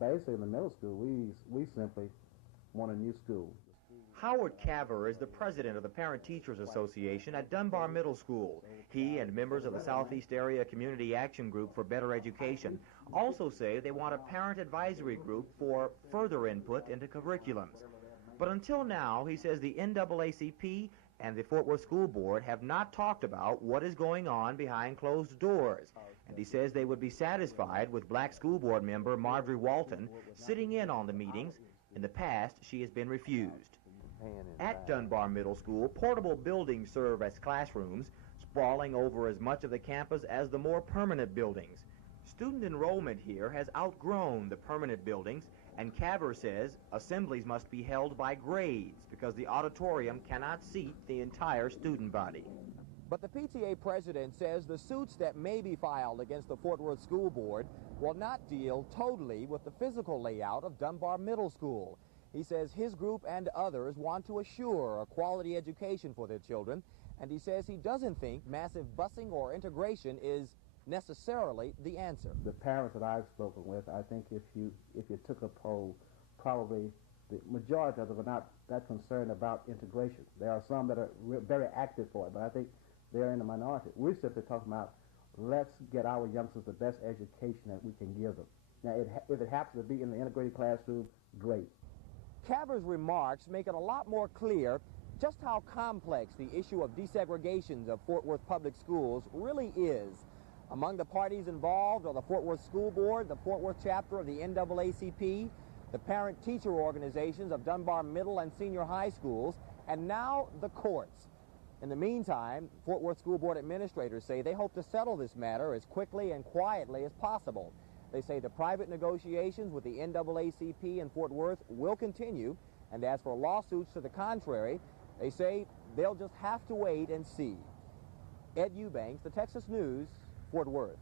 Basically, in the middle school, we simply want a new school. Howard Caver is the president of the Parent Teachers Association at Dunbar Middle School. He and members of the Southeast Area Community Action Group for Better Education also say they want a parent advisory group for further input into curriculums. But until now, he says the NAACP and the Fort Worth School Board have not talked about what is going on behind closed doors. And he says they would be satisfied with Black School Board member Marjorie Walton sitting in on the meetings. In the past, she has been refused. At Dunbar Middle School, portable buildings serve as classrooms, sprawling over as much of the campus as the more permanent buildings. Student enrollment here has outgrown the permanent buildings, and Caver says assemblies must be held by grades because the auditorium cannot seat the entire student body. But the PTA president says the suits that may be filed against the Fort Worth School Board will not deal totally with the physical layout of Dunbar Middle School. He says his group and others want to assure a quality education for their children, and he says he doesn't think massive busing or integration is necessarily the answer. The parents that I've spoken with, I think if you took a poll, probably the majority of them are not that concerned about integration. There are some that are very active for it, but I think they're in the minority. We're simply talking about let's get our youngsters the best education that we can give them. Now, if it happens to be in the integrated classroom, great. Caver's remarks make it a lot more clear just how complex the issue of desegregation of Fort Worth public schools really is. Among the parties involved are the Fort Worth School Board, the Fort Worth chapter of the NAACP, the parent-teacher organizations of Dunbar Middle and Senior High Schools, and now the courts. In the meantime, Fort Worth School Board administrators say they hope to settle this matter as quickly and quietly as possible. They say the private negotiations with the NAACP in Fort Worth will continue, and as for lawsuits to the contrary, they say they'll just have to wait and see. Ed Eubanks, the Texas News, Fort Worth.